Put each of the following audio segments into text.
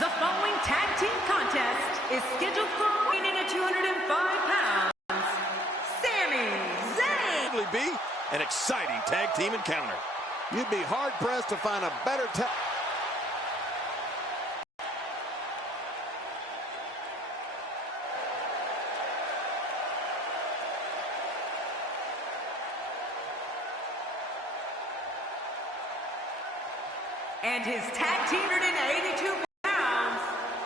The following tag team contest is scheduled for weighing in at 205 pounds. Sami Zayn. Probably be an exciting tag team encounter. You'd be hard-pressed to find a better tag. And his tag team 182 pounds,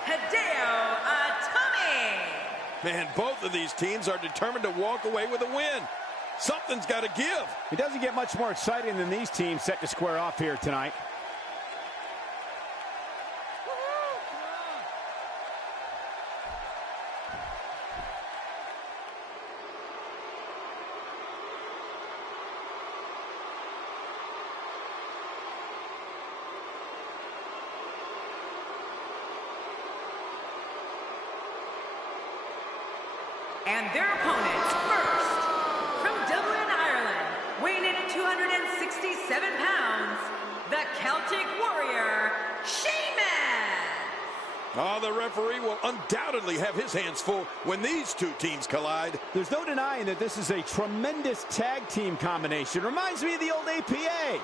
Hideo Itami. Man, both of these teams are determined to walk away with a win. Something's got to give. It doesn't get much more exciting than these teams set to square off here tonight. And their opponents, first, from Dublin, Ireland, weighing in at 267 pounds, the Celtic Warrior, Sheamus. Oh, the referee will undoubtedly have his hands full when these two teams collide. There's no denying that this is a tremendous tag team combination. Reminds me of the old APA.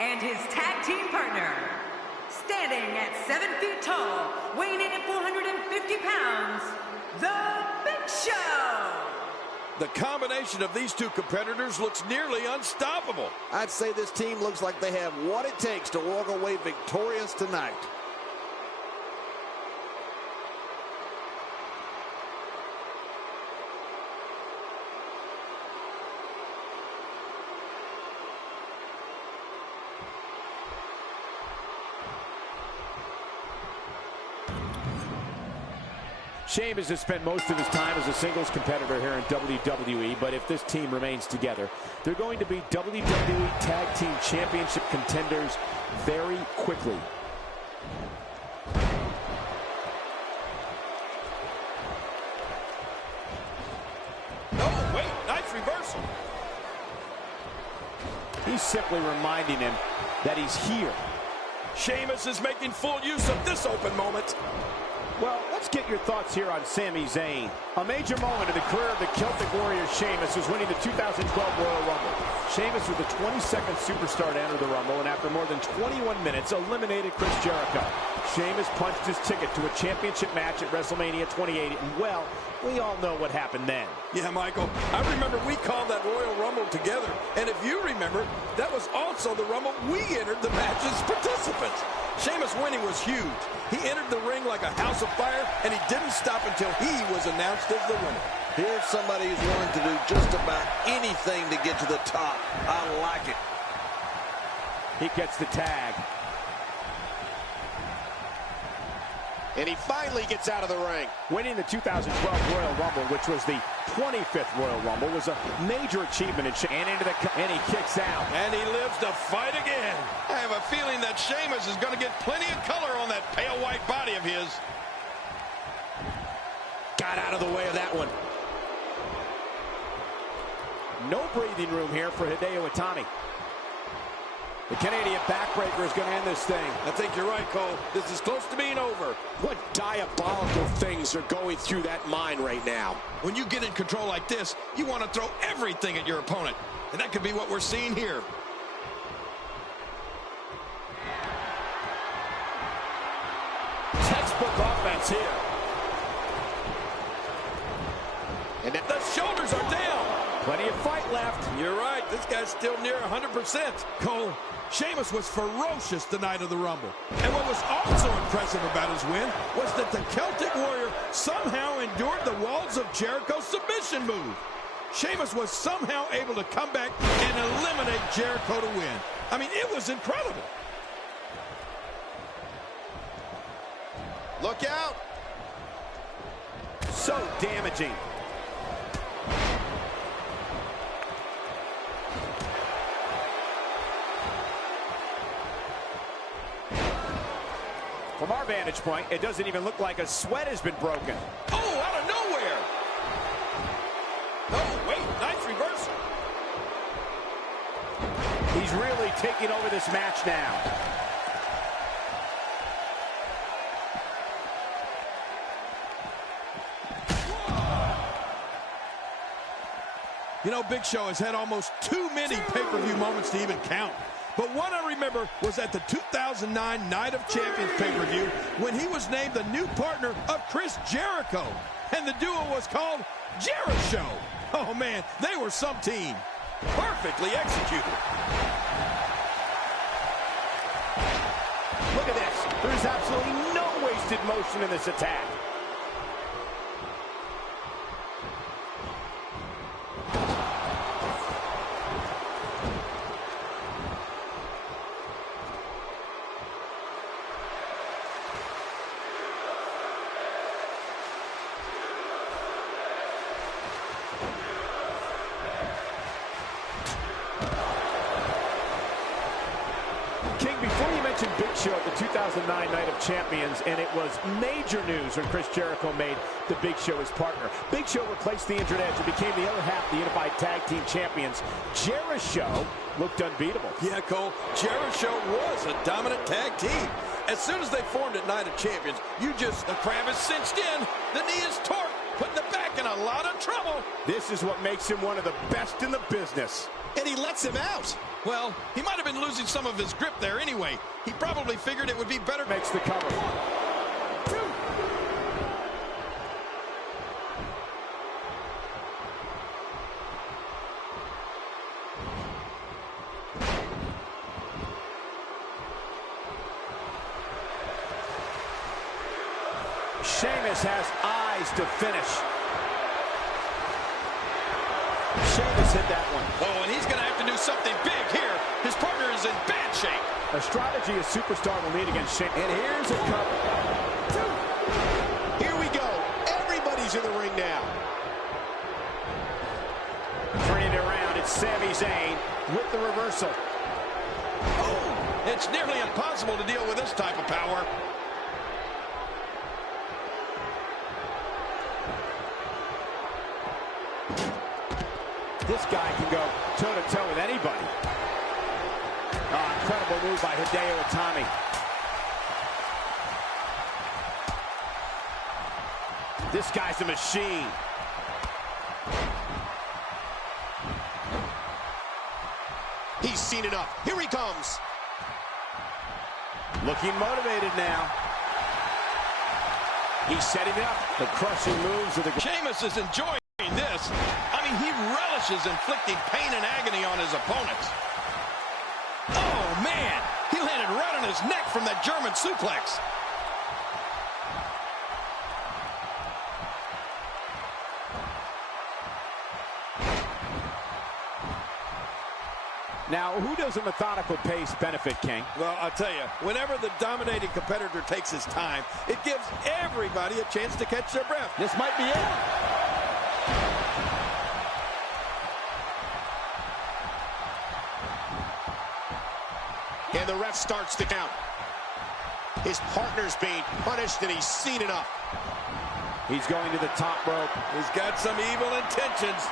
And his tag team partner, standing at 7 feet tall, weighing in at 450 pounds, The Big Show. The combination of these two competitors looks nearly unstoppable. I'd say this team looks like they have what it takes to walk away victorious tonight. Sheamus has spent most of his time as a singles competitor here in WWE, but if this team remains together, they're going to be WWE Tag Team Championship contenders very quickly. Oh, wait, nice reversal. He's simply reminding him that he's here. Sheamus is making full use of this open moment. Well, let's get your thoughts here on Sami Zayn. A major moment in the career of the Celtic Warrior Sheamus was winning the 2012 Royal Rumble. Sheamus was the 22nd superstar to enter the Rumble, and after more than 21 minutes, eliminated Chris Jericho. Sheamus punched his ticket to a championship match at WrestleMania 28, and well, we all know what happened then. Yeah, Michael, I remember we called that Royal Rumble together, and if you remember, that was also the Rumble we entered the match as participants. Sheamus winning was huge. He entered the ring like a house of fire, and he didn't stop until he was announced as the winner. Here's somebody who's willing to do just about anything to get to the top. I like it. He gets the tag. And he finally gets out of the ring. Winning the 2012 Royal Rumble, which was the 25th Royal Rumble, was a major achievement. And he kicks out. And he lives to fight again. I have a feeling that Sheamus is going to get plenty of color on that pale white body of his. Got out of the way of that one. No breathing room here for Hideo Itami. The Canadian backbreaker is going to end this thing. I think you're right, Cole. This is close to being over. What diabolical things are going through that mind right now? When you get in control like this, you want to throw everything at your opponent. And that could be what we're seeing here. Textbook offense here. And the shoulders are down. Plenty of fight left. You're right. This guy's still near 100%. Cole, Sheamus was ferocious the night of the Rumble. And what was also impressive about his win was that the Celtic Warrior somehow endured the Walls of Jericho submission move. Sheamus was somehow able to come back and eliminate Jericho to win. I mean, it was incredible. Look out. So damaging. From our vantage point, it doesn't even look like a sweat has been broken. Oh, out of nowhere. Oh, wait, nice reversal. He's really taking over this match now. You know, Big Show has had almost too many pay-per-view moments to even count. But one I remember was at the 2009 Night of Champions pay-per-view when he was named the new partner of Chris Jericho. And the duo was called Jeri-Show. Oh, man, they were some team. Perfectly executed. Look at this. There's absolutely no wasted motion in this attack. King, before you mentioned Big Show at the 2009 Night of Champions, and it was major news when Chris Jericho made the Big Show his partner. Big Show replaced the injured Edge and became the other half of the Unified Tag Team Champions. Jeri-Show looked unbeatable. Yeah, Cole, Jeri-Show was a dominant tag team. As soon as they formed at Night of Champions, the crab is cinched in, the knee is torqued, putting the back in a lot of trouble. This is what makes him one of the best in the business. And he lets him out. Well, he might have been losing some of his grip there anyway. He probably figured it would be better. Makes the cover. Sheamus has eyes to finish. Sheamus hit that one. Oh, and he's going to have to do something big here. His partner is in bad shape. A strategy a superstar will need against Sheamus. And here's a cover. Here we go. Everybody's in the ring now. Turning it around, it's Sami Zayn with the reversal. Oh, it's nearly impossible to deal with this type of power. This guy can go toe-to-toe with anybody. Oh, incredible move by Hideo Itami. This guy's a machine. He's seen enough. Here he comes. Looking motivated now. He's setting it up. The crushing moves of the... Sheamus is enjoying this. I mean, he relishes inflicting pain and agony on his opponents. Oh, man. He landed right on his neck from that German suplex. Now, who does a methodical pace benefit, King? Well, I'll tell you, whenever the dominating competitor takes his time, it gives everybody a chance to catch their breath. This might be it. And the ref starts the count. His partner's being punished, and he's seen enough. He's going to the top rope. He's got some evil intentions.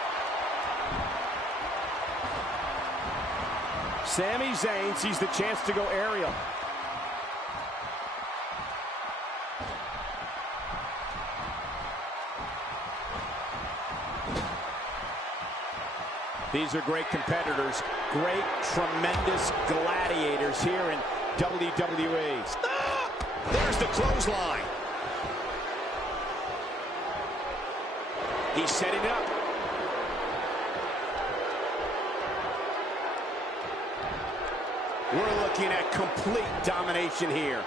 Sami Zayn sees the chance to go aerial. These are great competitors, great, tremendous gladiators here in WWE. Ah! There's the clothesline. He's setting it up. We're looking at complete domination here.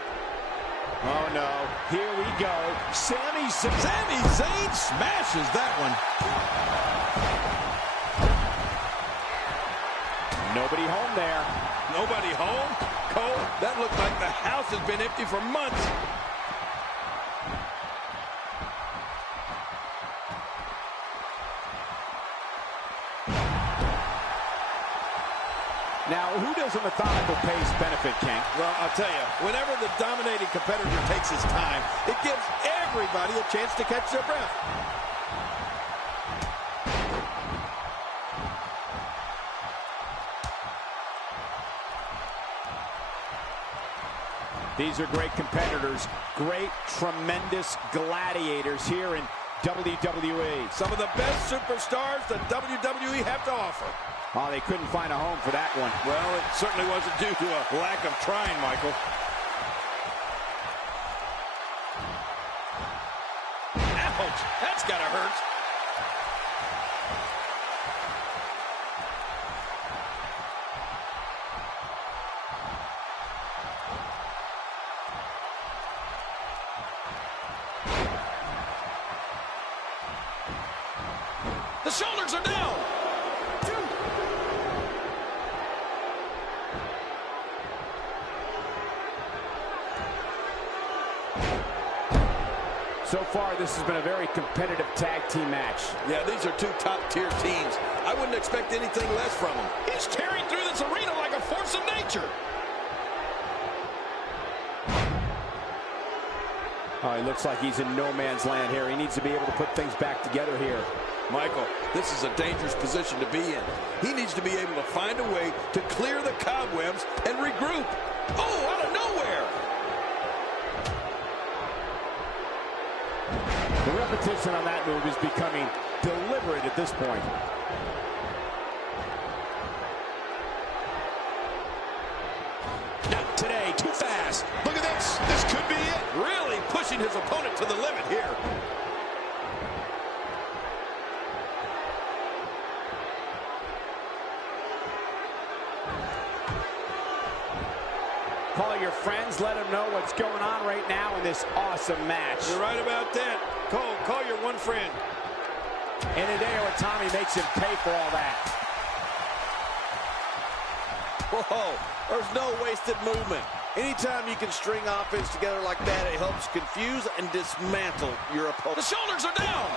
Oh, no. Here we go. Sami Zayn smashes that one. Nobody home there. Nobody home? Cole, that looked like the house has been empty for months. Now, who does a methodical pace benefit, King? Well, I'll tell you, whenever the dominating competitor takes his time, it gives everybody a chance to catch their breath. These are great competitors, great, tremendous gladiators here in WWE. Some of the best superstars that WWE have to offer. Oh, they couldn't find a home for that one. Well, it certainly wasn't due to a lack of trying, Michael. Ouch! That's gotta hurt. The shoulders are down. So far, this has been a very competitive tag team match. Yeah, these are two top-tier teams. I wouldn't expect anything less from them. He's tearing through this arena like a force of nature. Oh, he looks like he's in no man's land here. He needs to be able to put things back together here. Michael, this is a dangerous position to be in. He needs to be able to find a way to clear the cobwebs and regroup. Oh, out of nowhere! The repetition on that move is becoming deliberate at this point. Not today, too fast. Look at this. This could be it. Really pushing his opponent to the limit here. Call your friends, let them know what's going on right now in this awesome match. You're right about that. Call your one friend. And Hideo Itami makes him pay for all that. Whoa, there's no wasted movement. Anytime you can string offense together like that, it helps confuse and dismantle your opponent. The shoulders are down.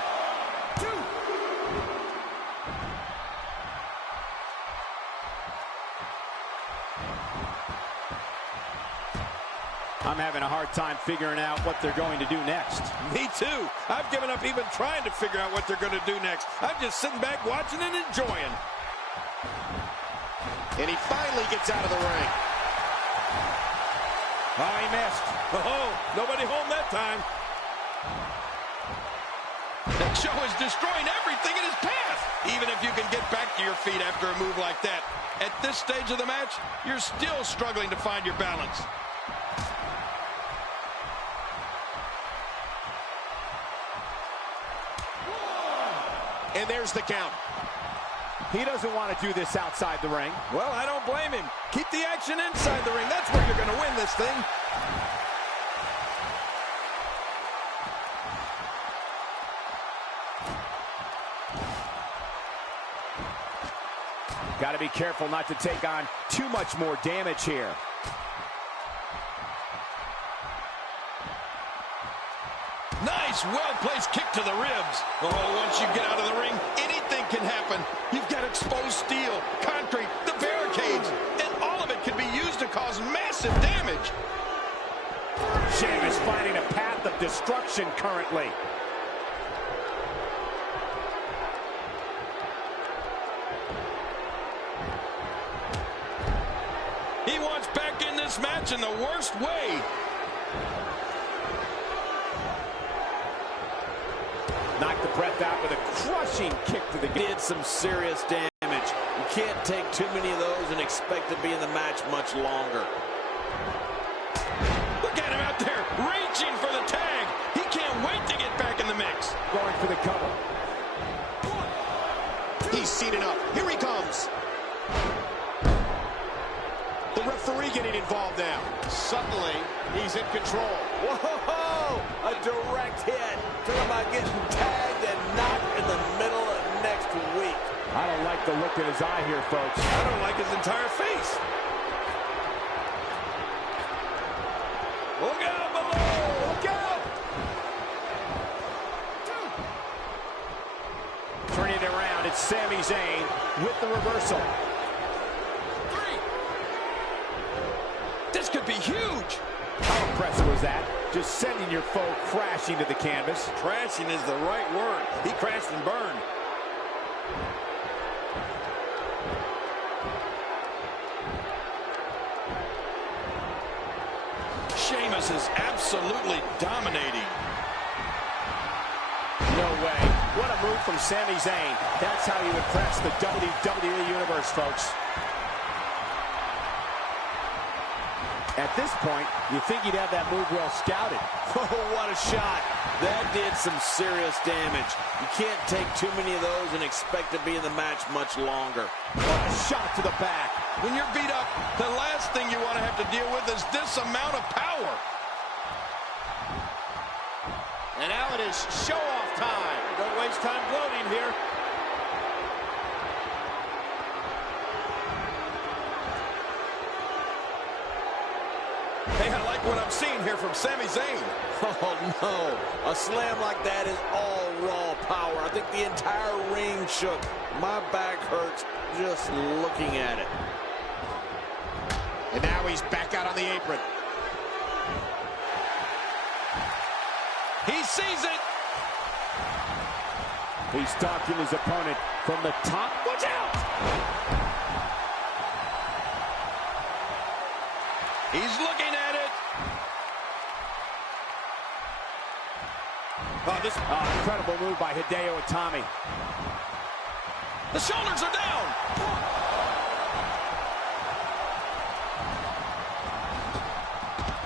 I'm having a hard time figuring out what they're going to do next. Me too. I've given up even trying to figure out what they're going to do next. I'm just sitting back watching and enjoying. And he finally gets out of the ring. Oh, he missed. Oh, nobody home that time. That show is destroying everything in his path. Even if you can get back to your feet after a move like that, at this stage of the match, you're still struggling to find your balance. And there's the count. He doesn't want to do this outside the ring. Well, I don't blame him. Keep the action inside the ring. That's where you're going to win this thing. Got to be careful not to take on too much more damage here. Nice, well-placed kick to the ribs. Oh, once you get out of the ring, anything can happen. You've got exposed steel, concrete, the barricades, and all of it can be used to cause massive damage. Sheamus finding a path of destruction currently. He wants back in this match in the worst way. Knocked the breath out with a crushing kick to the gut. Did some serious damage. You can't take too many of those and expect to be in the match much longer. Look at him out there, reaching for the tag. He can't wait to get back in the mix. Going for the cover. He's seen enough. Here he comes. The referee getting involved now. Suddenly, he's in control. Whoa! A direct hit. Talk about getting tagged and knocked in the middle of next week. I don't like the look in his eye here, folks. I don't like his entire face. Look out below! Look out! Turning it around, it's Sami Zayn with the reversal. 3, impressive was that? Just sending your foe crashing to the canvas. Crashing is the right word. He crashed and burned. Sheamus is absolutely dominating. No way. What a move from Sami Zayn. That's how you impress the WWE Universe, folks. At this point, you think you'd have that move well scouted. Oh, what a shot. That did some serious damage. You can't take too many of those and expect to be in the match much longer. What a shot to the back. When you're beat up, the last thing you want to have to deal with is this amount of power. And now it is show-off time. Don't waste time gloating here. Hey, I like what I'm seeing here from Sami Zayn. Oh, no. A slam like that is all raw power. I think the entire ring shook. My back hurts just looking at it. And now he's back out on the apron. He sees it. He's stalking his opponent from the top. Watch out! He's looking at it. Oh, this incredible move by Hideo Itami. The shoulders are down.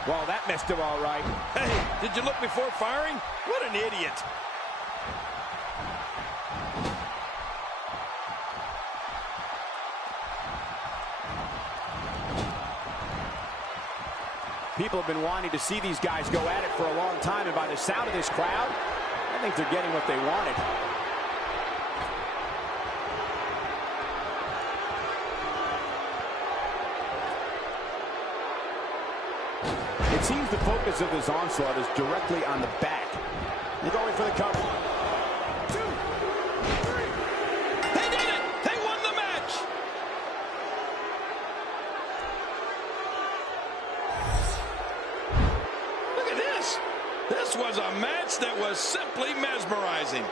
Well, that missed him all right. Hey, did you look before firing? What an idiot. People have been wanting to see these guys go at it for a long time, and by the sound of this crowd, I think they're getting what they wanted. It seems the focus of this onslaught is directly on the back. They're going for the cover. 1, 2, 3. They did it! They won the match! Look at this! This was a match that was simply mesmerizing.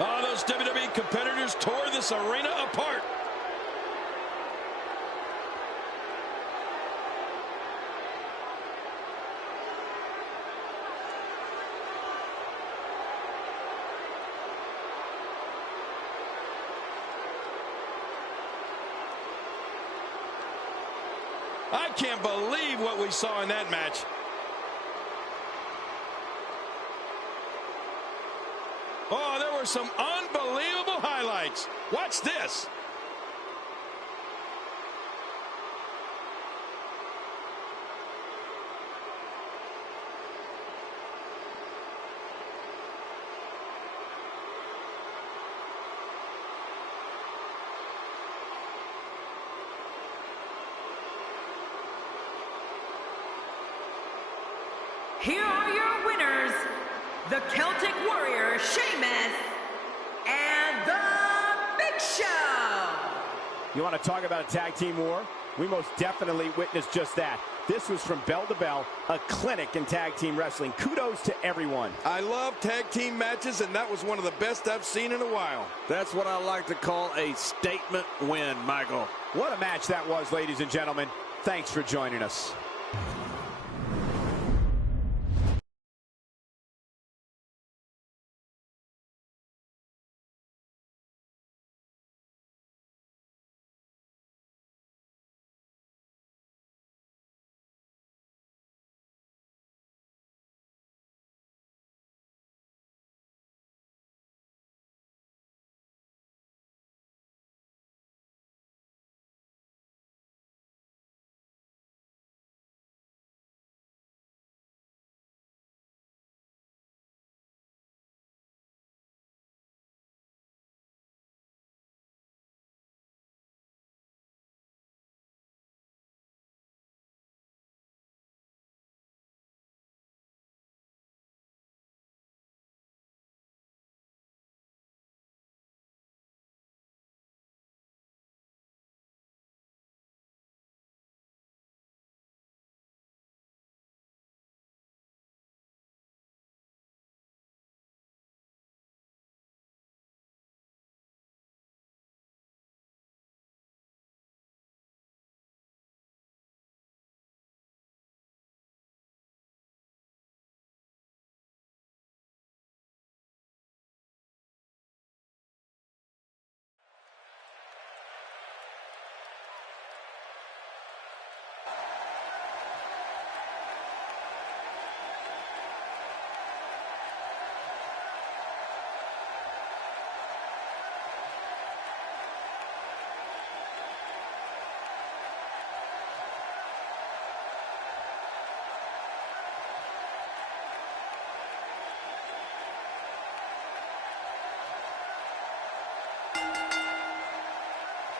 Oh, those WWE competitors tore this arena apart. I can't believe what we saw in that match. Oh, there were some unbelievable highlights. Watch this. Here are your winners, the Celtic Warrior, Sheamus, and the Big Show. You want to talk about a tag team war? We most definitely witnessed just that. This was from bell to bell, a clinic in tag team wrestling. Kudos to everyone. I love tag team matches, and that was one of the best I've seen in a while. That's what I like to call a statement win, Michael. What a match that was, ladies and gentlemen. Thanks for joining us.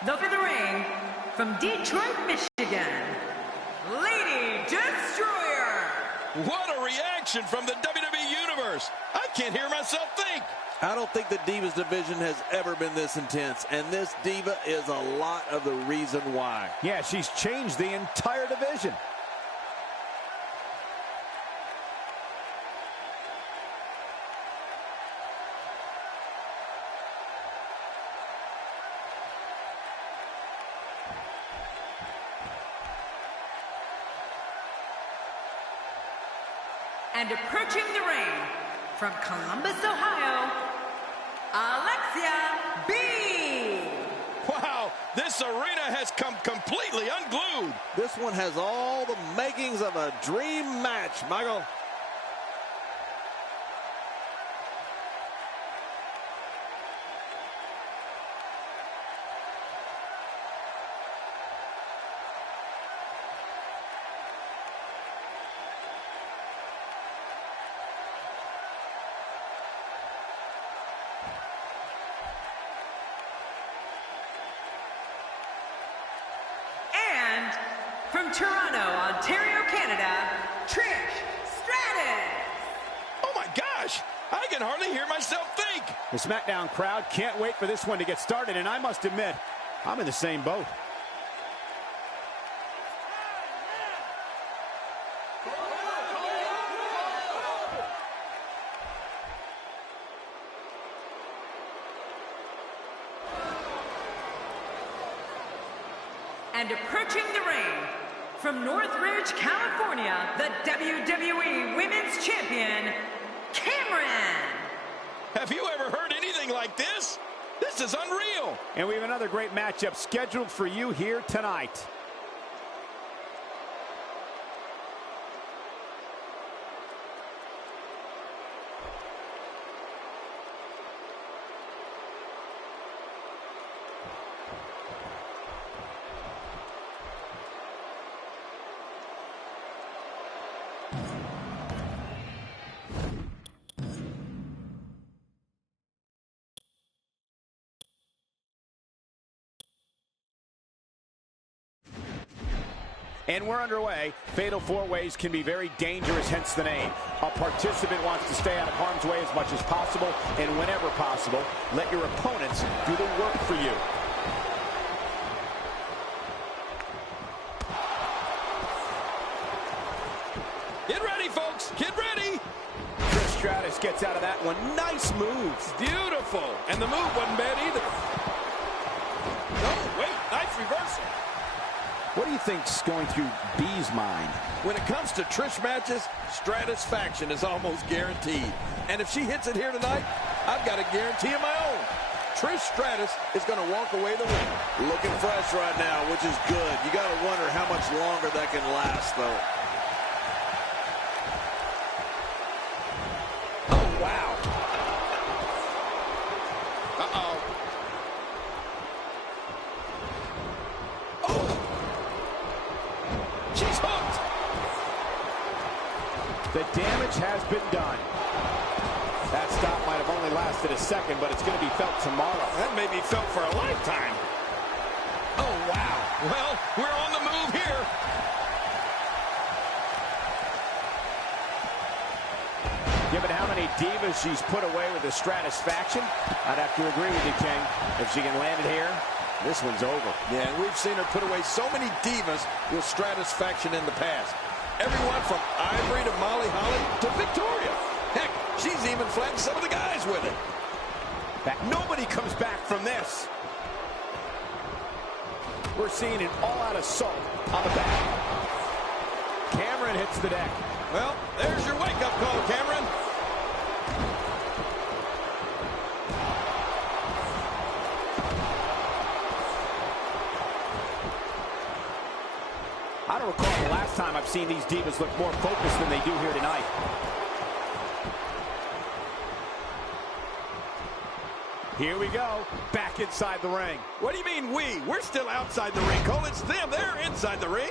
For the ring, from Detroit, Michigan, Lady Destroyer. What a reaction from the WWE Universe. I can't hear myself think. I don't think the Divas division has ever been this intense, and this Diva is a lot of the reason why. Yeah, she's changed the entire division. And approaching the ring, from Columbus, Ohio, Alexia B. Wow, this arena has come completely unglued. This one has all the makings of a dream match, Michael. From Toronto, Ontario, Canada, Trish Stratus. Oh my gosh, I can hardly hear myself think. The SmackDown crowd can't wait for this one to get started, and I must admit, I'm in the same boat. And approaching the ring, from Northridge, California, the WWE Women's Champion, Cameron. Have you ever heard anything like this? This is unreal. And we have another great matchup scheduled for you here tonight. And we're underway. Fatal four-ways can be very dangerous, hence the name. A participant wants to stay out of harm's way as much as possible, and whenever possible, let your opponents do the work for you. Get ready, folks. Get ready. Trish Stratus gets out of that one. Nice moves. Beautiful. And the move wasn't bad either. No, wait. Nice reversal. What do you think's going through B's mind? When it comes to Trish matches, Stratusfaction is almost guaranteed. And if she hits it here tonight, I've got a guarantee of my own. Trish Stratus is going to walk away the winner. Looking fresh right now, which is good. You got to wonder how much longer that can last, though. Oh, wow. Uh-oh. She's hooked. The damage has been done. That stop might have only lasted a second, but it's going to be felt tomorrow. That may be felt for a lifetime. Oh, wow. Well, we're on the move here. Given how many divas she's put away with the Stratusfaction, I'd have to agree with you, King. If she can land it here, this one's over. Yeah, and we've seen her put away so many divas with Stratusfaction in the past. Everyone from Ivory to Molly Holly to Victoria. Heck, she's even flattened some of the guys with it. Nobody comes back from this. We're seeing an all-out assault on the back. Cameron hits the deck. Well, there's your wake-up call, Cameron. I don't recall the last time I've seen these divas look more focused than they do here tonight. Here we go, back inside the ring. What do you mean we? We're still outside the ring, Cole. It's them. They're inside the ring.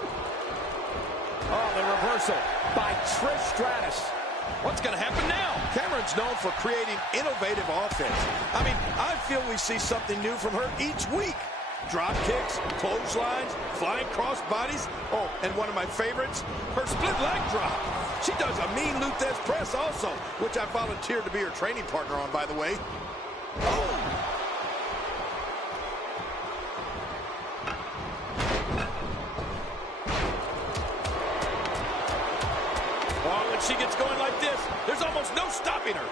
Oh, the reversal by Trish Stratus. What's going to happen now? Cameron's known for creating innovative offense. I mean, I feel we see something new from her each week. Drop kicks, clotheslines, flying cross bodies. Oh, and one of my favorites, her split leg drop. She does a mean Luthez press also, which I volunteered to be her training partner on, by the way. Oh! Oh, when she gets going like this, there's almost no stopping her.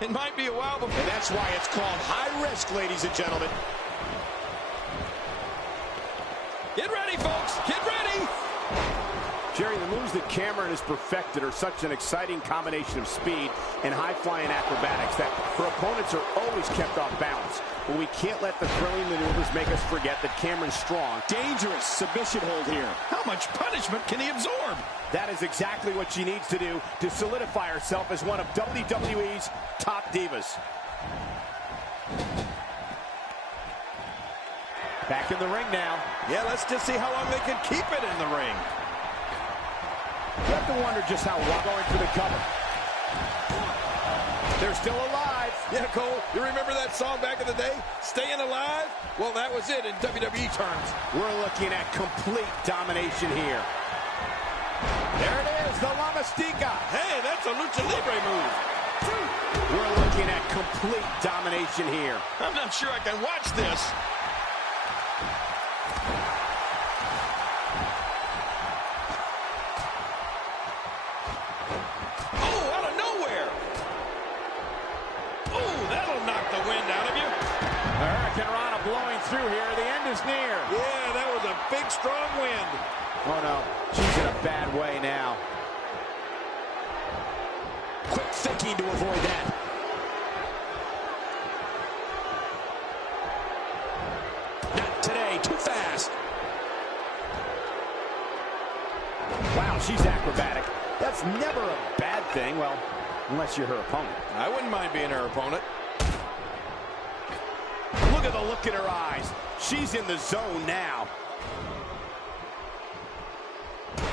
It might be a while before. And that's why it's called high risk, ladies and gentlemen. Get ready, folks. Get ready. Jerry, the moves that Cameron has perfected are such an exciting combination of speed and high-flying acrobatics that her opponents are always kept off balance. But we can't let the thrilling maneuvers make us forget that Cameron's strong. Dangerous submission hold here. How much punishment can he absorb? That is exactly what she needs to do to solidify herself as one of WWE's top divas. Back in the ring now. Yeah, let's just see how long they can keep it in the ring. You have to wonder just how long going for the cover. They're still alive. Yeah, Cole, you remember that song back in the day? Staying Alive? Well, that was it in WWE terms. We're looking at complete domination here. There it is, the La Mystica. Hey, that's a Lucha Libre move. We're looking at complete domination here. I'm not sure I can watch this. Through here, the end is near. Yeah, that was a big, strong wind. Oh no, she's in a bad way now. Quick thinking to avoid that. Not today, too fast. Wow, she's acrobatic. That's never a bad thing, well, unless you're her opponent. I wouldn't mind being her opponent. Look at the look in her eyes. She's in the zone now.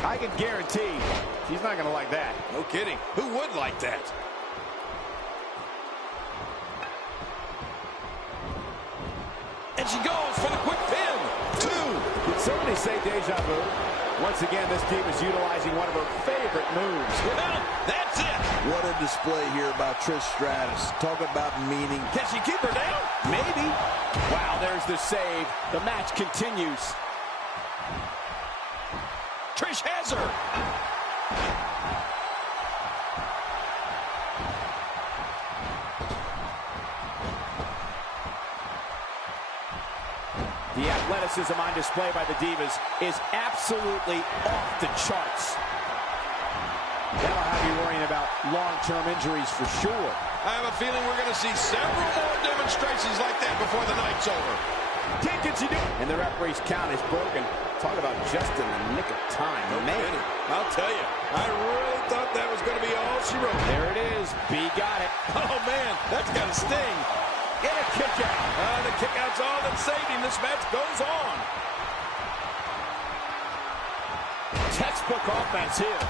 I can guarantee she's not going to like that. No kidding. Who would like that? And she goes for the quick pin. 2. Did somebody say deja vu? Once again, this team is utilizing one of her favorite moves. Well, that's it. What a display here by Trish Stratus. Talk about meaning. Can she keep her down? Maybe. Wow, there's the save. The match continues. Trish has her. The athleticism on display by the Divas is absolutely off the charts. That'll have you worrying about long-term injuries for sure. I have a feeling we're going to see several more demonstrations like that before the night's over. Can she do it? And the referee's count is broken. Talk about just in the nick of time. Man, I'll tell you, I really thought that was going to be all she wrote. there it is. B got it. Oh, man, that's got to sting. Get a kick out. The kick out's all that saved him. This match goes on. Textbook offense here.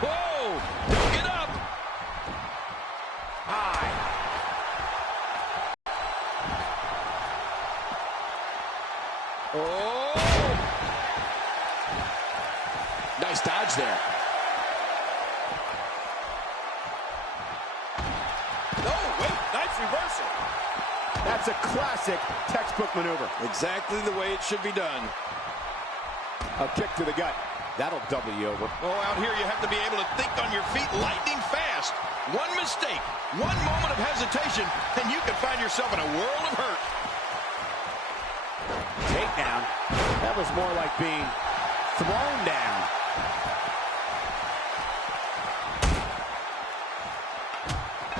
Whoa! Don't get up. High. Oh! Nice dodge there. No, wait, nice reversal. That's a classic textbook maneuver. Exactly the way it should be done. A kick to the gut. That'll double you over. Oh, out here you have to be able to think on your feet lightning fast. One mistake, one moment of hesitation, and you can find yourself in a world of hurt. Takedown. That was more like being thrown down.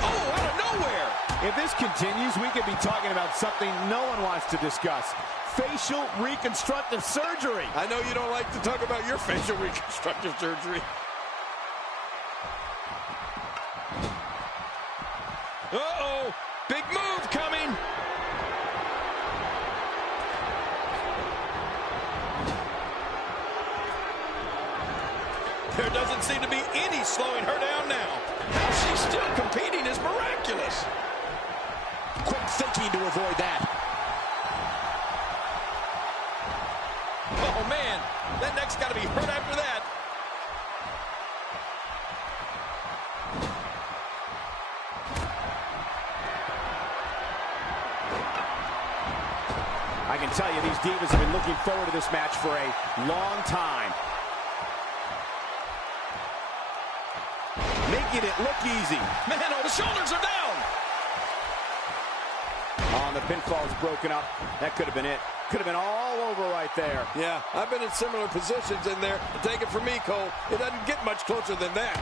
Oh, out of nowhere. If this continues, we could be talking about something no one wants to discuss. Facial reconstructive surgery. I know you don't like to talk about your facial reconstructive surgery. Uh-oh, big move coming. doesn't seem to be any slowing her down now. How she's still competing is miraculous. Quick thinking to avoid that. Oh, man. That neck's got to be hurt after that. I can tell you these divas have been looking forward to this match for a long time. Making it look easy. Man, oh, the shoulders are down. Oh, and the pinfall is broken up. That could have been it. Could have been all over right there. Yeah, I've been in similar positions in there. Take it from me, Cole. It doesn't get much closer than that.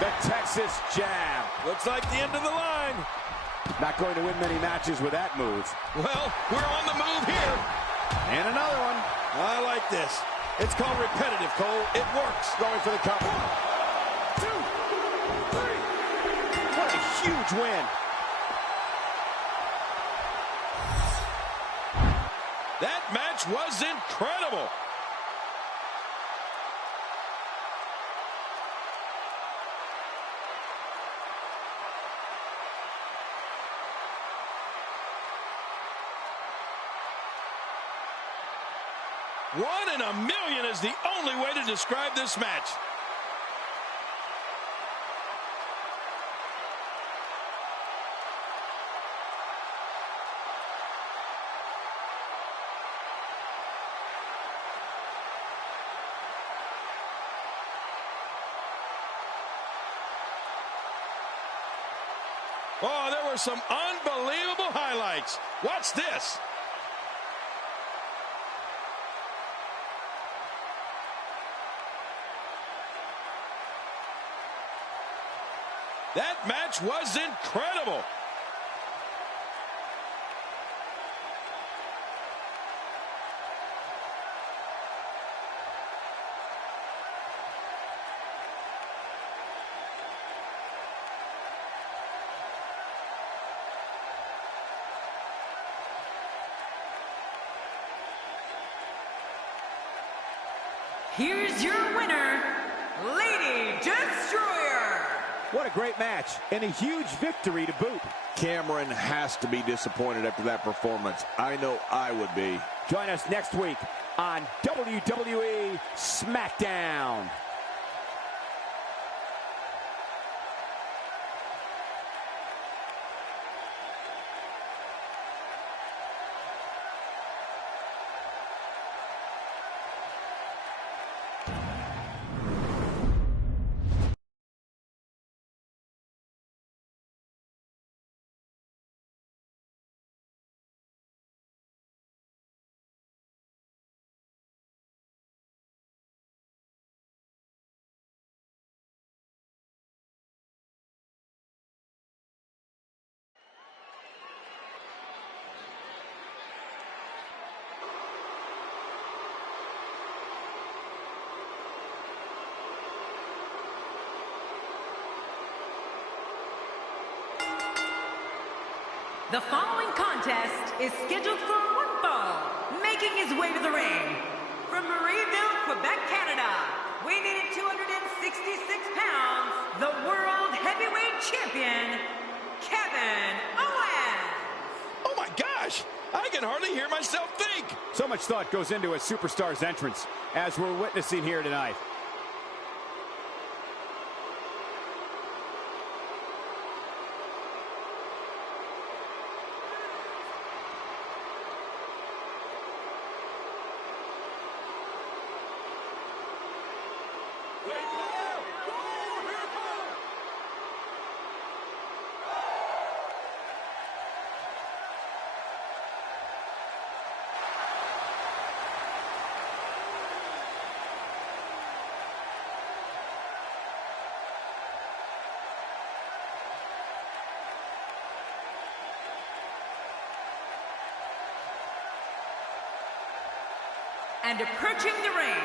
The Texas jab. Looks like the end of the line. Not going to win many matches with that move. Well, we're on the move here. And another one. I like this. It's called repetitive, Cole. It works. Going for the cover. 1, 2, 3. What a huge win. That match was incredible. One in a million is the only way to describe this match. Oh, there were some unbelievable highlights. Watch this. That match was incredible. Here's your winner, Lady Destroyer. What a great match, and a huge victory to boot. Cameron has to be disappointed after that performance. I know I would be. Join us next week on WWE SmackDown. The following contest is scheduled for one fall. Making his way to the ring from Marieville, Quebec, Canada, weighing in at 266 pounds, the World Heavyweight Champion, Kevin Owens. Oh my gosh, I can hardly hear myself think. So much thought goes into a superstar's entrance, as we're witnessing here tonight. And approaching the ring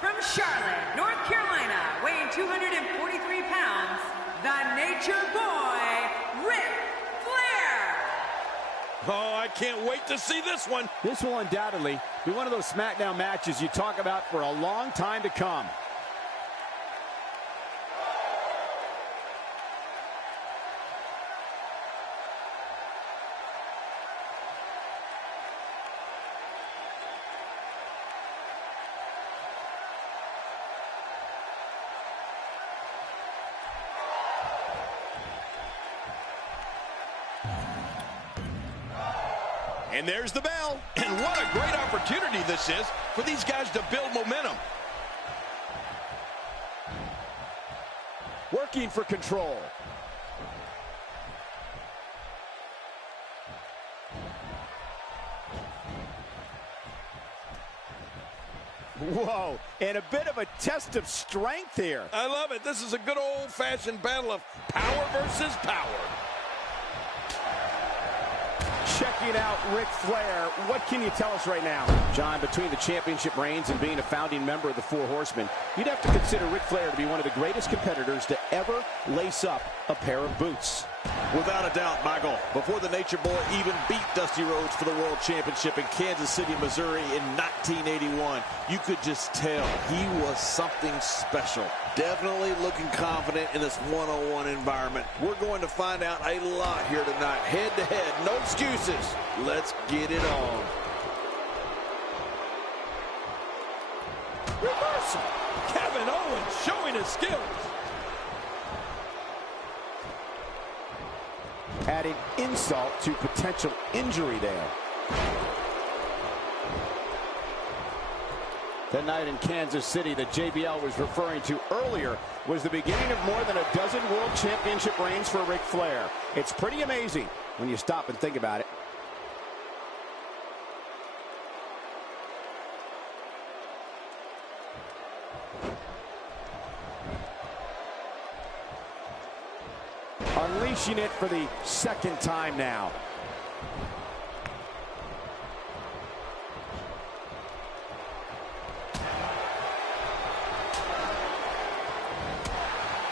from Charlotte, North Carolina, weighing 243 pounds, the Nature Boy, Ric Flair. Oh, I can't wait to see this one. This will undoubtedly be one of those SmackDown matches you talk about for a long time to come. And there's the bell. And what a great opportunity this is for these guys to build momentum. Working for control. Whoa, and a bit of a test of strength here. I love it. This is a good old-fashioned battle of power versus power. Checking out Ric Flair. What can you tell us right now? John, between the championship reigns and being a founding member of the Four Horsemen, you'd have to consider Ric Flair to be one of the greatest competitors to ever lace up a pair of boots. Without a doubt, Michael. Before the Nature Boy even beat Dusty Rhodes for the World Championship in Kansas City, Missouri in 1981, you could just tell he was something special. Definitely looking confident in this one-on-one environment. We're going to find out a lot here tonight. Head-to-head, no excuses. Let's get it on. Reversal. Kevin Owens showing his skills. Adding insult to potential injury there. That night in Kansas City that JBL was referring to earlier was the beginning of more than a dozen World Championship reigns for Ric Flair. It's pretty amazing when you stop and think about it. Unleashing it for the second time now.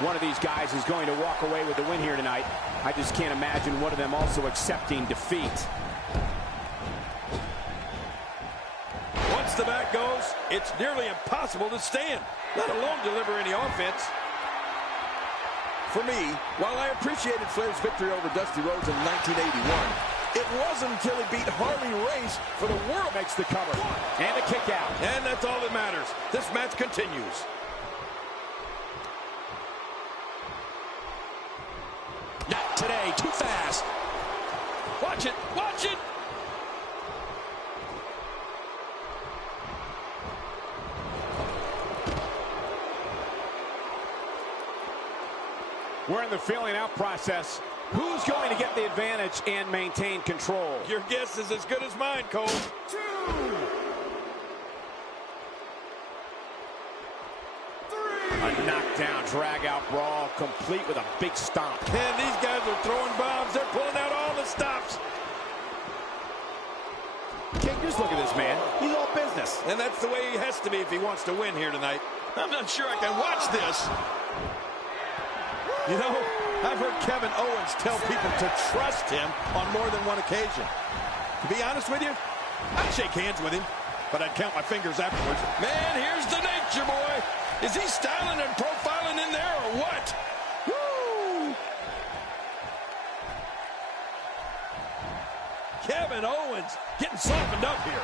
One of these guys is going to walk away with the win here tonight. I just can't imagine one of them also accepting defeat. Once the back goes, it's nearly impossible to stand, let alone deliver any offense. For me, while I appreciated Flair's victory over Dusty Rhodes in 1981, it wasn't until he beat Harley Race for the world. Makes the cover. And a kick out. And that's all that matters. This match continues. Not today. Too fast. Watch it. Watch it. We're in the feeling out process. Who's going to get the advantage and maintain control? Your guess is as good as mine, Cole. 2, 3. A knockdown, drag-out brawl, complete with a big stomp. And these guys are throwing bombs. They're pulling out all the stops. King, just look at this man. He's all business. And that's the way he has to be if he wants to win here tonight. I'm not sure I can watch this. You know, I've heard Kevin Owens tell people to trust him on more than one occasion. To be honest with you, I'd shake hands with him, but I'd count my fingers afterwards. Man, here's the Nature Boy. Is he styling and profiling in there or what? Woo! Kevin Owens getting softened up here.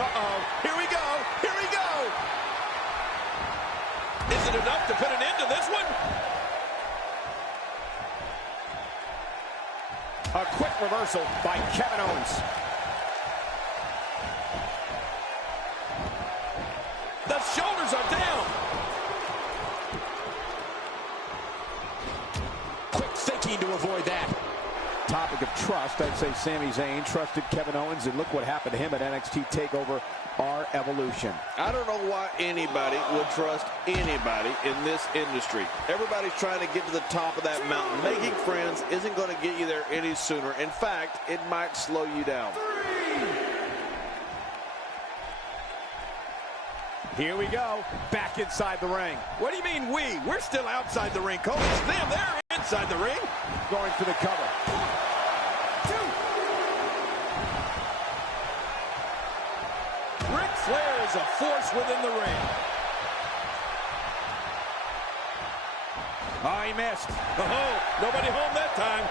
Uh-oh. Here we go. Here we go. Is it enough to put an end to this one? A quick reversal by Kevin Owens. The shoulders are down. Quick thinking to avoid that. Topic of trust, I'd say Sami Zayn trusted Kevin Owens, and look what happened to him at NXT TakeOver Our Evolution. I don't know why anybody would trust anybody in this industry. Everybody's trying to get to the top of that mountain. Making friends isn't going to get you there any sooner. In fact, it might slow you down. 3. Here we go, back inside the ring. What do you mean we? We're still outside the ring, Cole. It's them. They're inside the ring. Going for the cover. is a force within the ring. Oh, he missed. Oh, nobody home that time.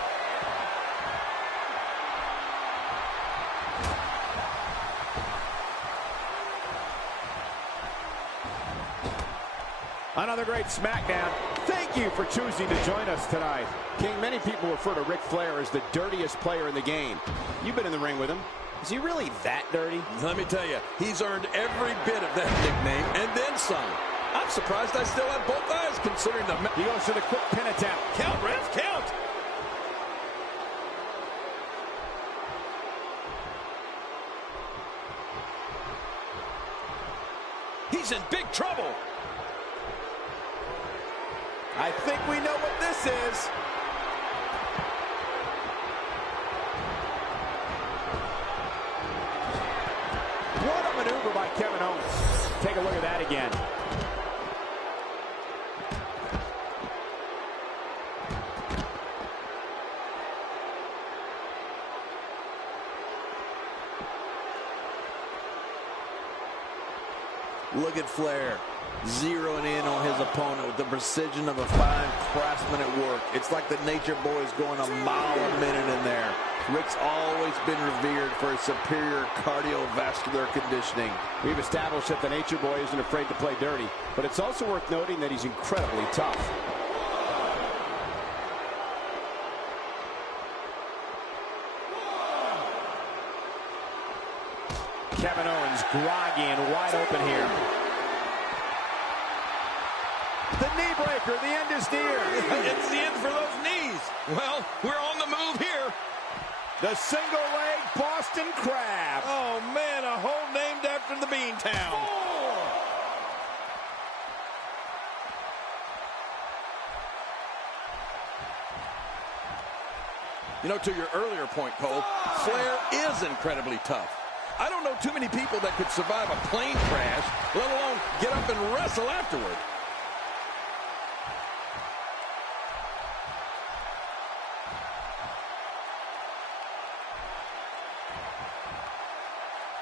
Another great SmackDown. Thank you for choosing to join us tonight. King, many people refer to Ric Flair as the dirtiest player in the game. You've been in the ring with him. Is he really that dirty? Let me tell you, he's earned every bit of that nickname and then some. I'm surprised I still have both eyes considering the... He goes for the quick pin attempt. Count, ref, count. He's in big trouble. I think we know what this is. What a maneuver by Kevin Owens. Take a look at that again. Look at Flair zeroing in on his opponent with the precision of a fine craftsman at work. It's like the Nature Boy is going a mile a minute in there. Ric's always been revered for his superior cardiovascular conditioning. We've established that the Nature Boy isn't afraid to play dirty, but it's also worth noting that he's incredibly tough. Kevin Owens groggy and wide open here. The knee breaker, the end is near. It's the end for those knees. Well, we're on the move here. The single leg Boston Crab. Oh, man, a hole named after the Beantown. You know, to your earlier point, Cole, Flair is incredibly tough. I don't know too many people that could survive a plane crash, let alone get up and wrestle afterward.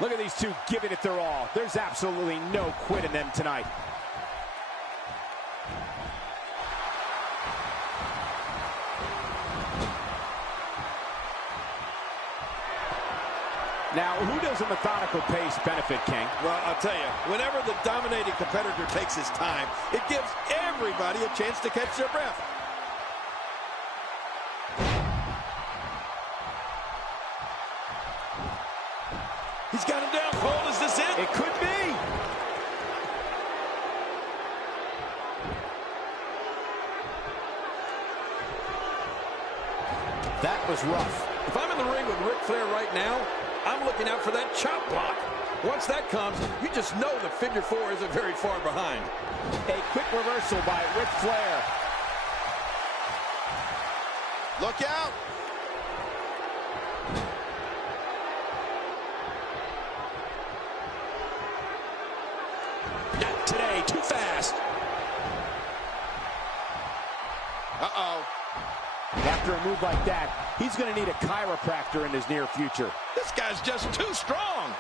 Look at these two giving it their all. There's absolutely no quit in them tonight. Now, who does a methodical pace benefit, King? Well, I'll tell you, whenever the dominating competitor takes his time, it gives everybody a chance to catch their breath. He's got him down, Cole. Is this it? It could be. That was rough. If I'm in the ring with Ric Flair right now, I'm looking out for that chop block. Once that comes, you just know the figure four isn't very far behind. A quick reversal by Ric Flair. Look out. Not today, too fast. Uh-oh. After a move like that, he's going to need a chiropractor in his near future. This guy's just too strong.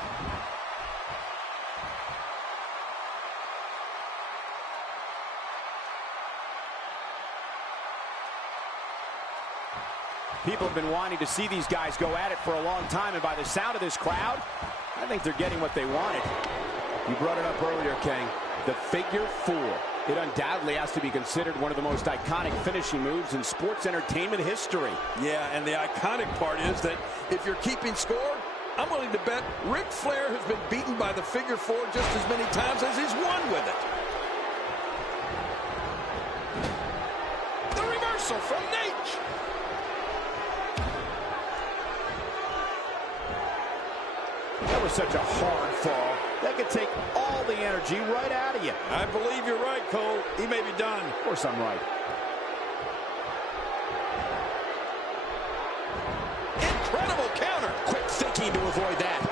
People have been wanting to see these guys go at it for a long time, and by the sound of this crowd, I think they're getting what they wanted. You brought it up earlier, King. The figure four. It undoubtedly has to be considered one of the most iconic finishing moves in sports entertainment history. Yeah, and the iconic part is that if you're keeping score, I'm willing to bet Ric Flair has been beaten by the figure four just as many times as he's won with it. The reversal from Nate. That was such a hard fall. That could take all the energy right out of you. I believe you're right, Cole. He may be done. Of course I'm right. Incredible counter. Quick thinking to avoid that.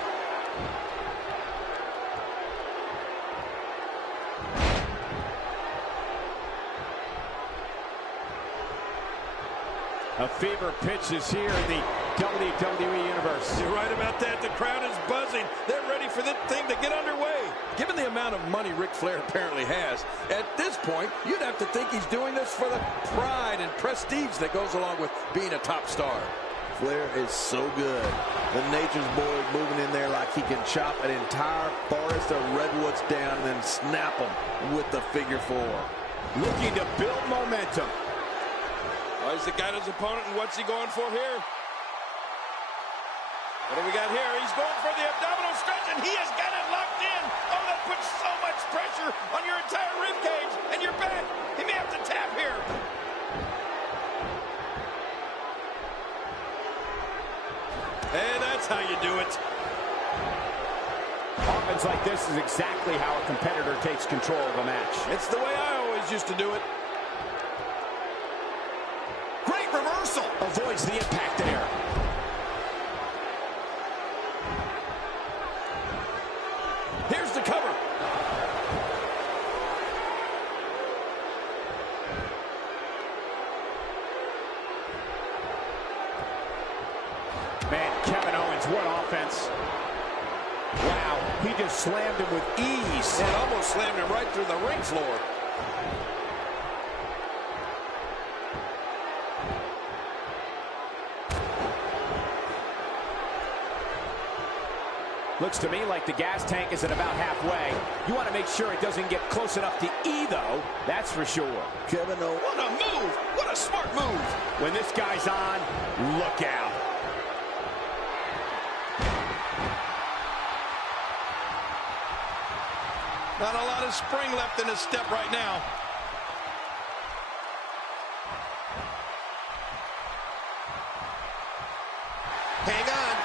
A fever pitch is here in the WWE Universe. You're right about that. The crowd is buzzing. They're ready for this thing to get underway. Given the amount of money Ric Flair apparently has, at this point, you'd have to think he's doing this for the pride and prestige that goes along with being a top star. Flair is so good. The Nature's Boy moving in there like he can chop an entire forest of redwoods down and then snap them with the figure four. Looking to build momentum. Oh, he's got his opponent, and what's he going for here? What do we got here? He's going for the abdominal stretch, and he has got it locked in. Oh, that puts so much pressure on your entire rib cage and your back. He may have to tap here. And that's how you do it. Offense like this is exactly how a competitor takes control of a match. It's the way I always used to do it. Great reversal. Avoids the impact there. Here's the cover. Man, Kevin Owens, what offense. Wow, he just slammed him with ease. And almost slammed him right through the ring floor. Looks to me like the gas tank is at about halfway. You want to make sure it doesn't get close enough to E, though. That's for sure. Kevin Owens. What a move! What a smart move! When this guy's on, look out. Not a lot of spring left in his step right now. Hang on.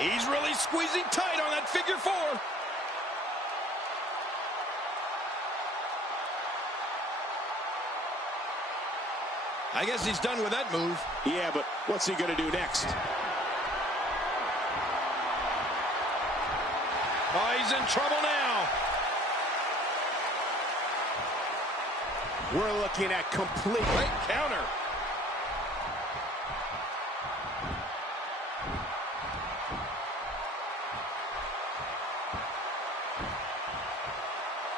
He's really squeezing tight on that figure four. I guess he's done with that move. Yeah, but what's he going to do next? Oh, he's in trouble now. We're looking at complete. Great counter.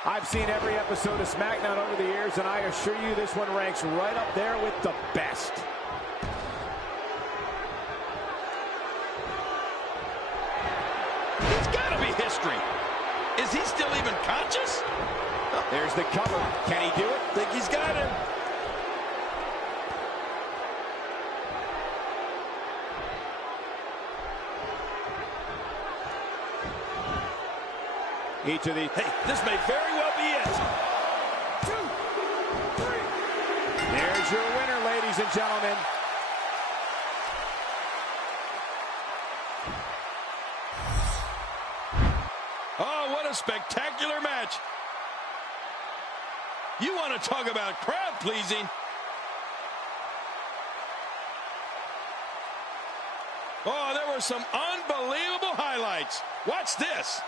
I've seen every episode of SmackDown over the years, and I assure you this one ranks right up there with the best. It's got to be history. Is he still even conscious? There's the cover. Can he do it? Think he's got him. Each of these. Hey, this may very well be it. 2, 3. There's your winner, ladies and gentlemen. Oh, what a spectacular match. You want to talk about crowd pleasing? Oh, there were some unbelievable highlights. Watch this.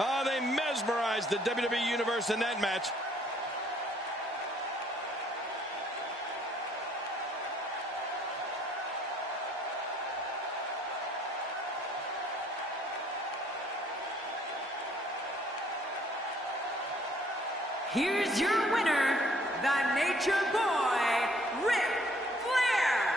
Oh, they mesmerized the WWE Universe in that match. Here's your winner, the Nature Boy, Ric Flair.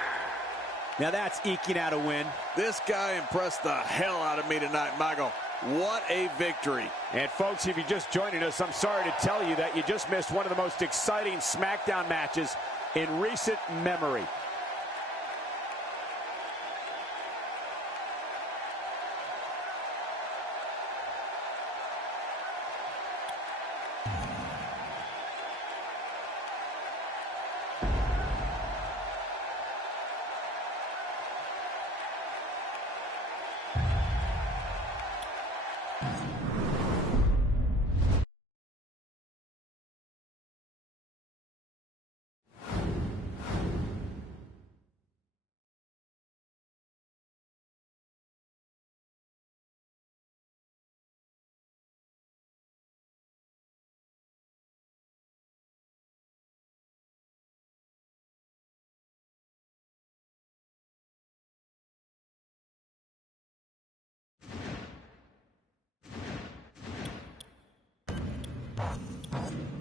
Now that's eking out a win. This guy impressed the hell out of me tonight, Michael. What a victory. And folks, if you're just joining us, I'm sorry to tell you that you just missed one of the most exciting SmackDown matches in recent memory. it.